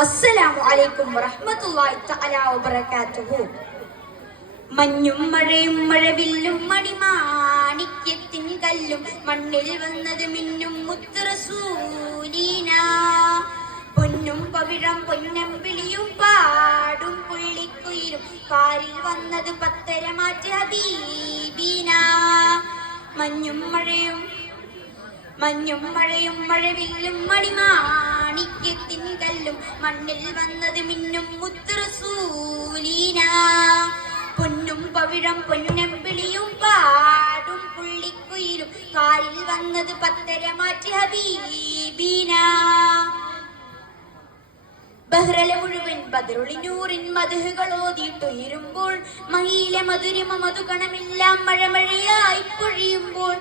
അസ്സലാമു അലൈക്കും വറഹ്മത്തുള്ളാഹി തആല വബറകാതുഹു. മഞ്ഞും മഴയും മഴവില്ലും മണിമാണിക്യത്തിൻ കല്ലും മണ്ണിൽ വന്നത് മിന്നും മുത്ത് റസൂലീന. പൊന്നും പവിഴം പൊന്നമ്പിളിയും പാടും പുള്ളിക്കുയിലും കാലിൽ വന്നത് പത്തരമാറ്റ് ഹബീബീന. മഞ്ഞും മഴയും മഴവില്ലും മണിമാണിക്യത്തിൻ കല്ലും മണ്ണിൽ വന്നത് മിന്നും മുത്ത് റസൂലീന. പൊന്നും പവിഴം പൊന്നമ്പിളിയും പാടും പുള്ളിക്കുയിലും കാലിൽ വന്നത് പത്തരമാറ്റ് ഹബീബീന. ബഹ്റല മുഴുവൻ ബദറുളിനൂറിൻ മധുഹുകൾ ഓതിയിട്ടുയരുമ്പോൾ മഹിയിലെ മധുരിമ മധുഗണമെല്ലാം മഴമഴയായി പൊഴിയുമ്പോൾ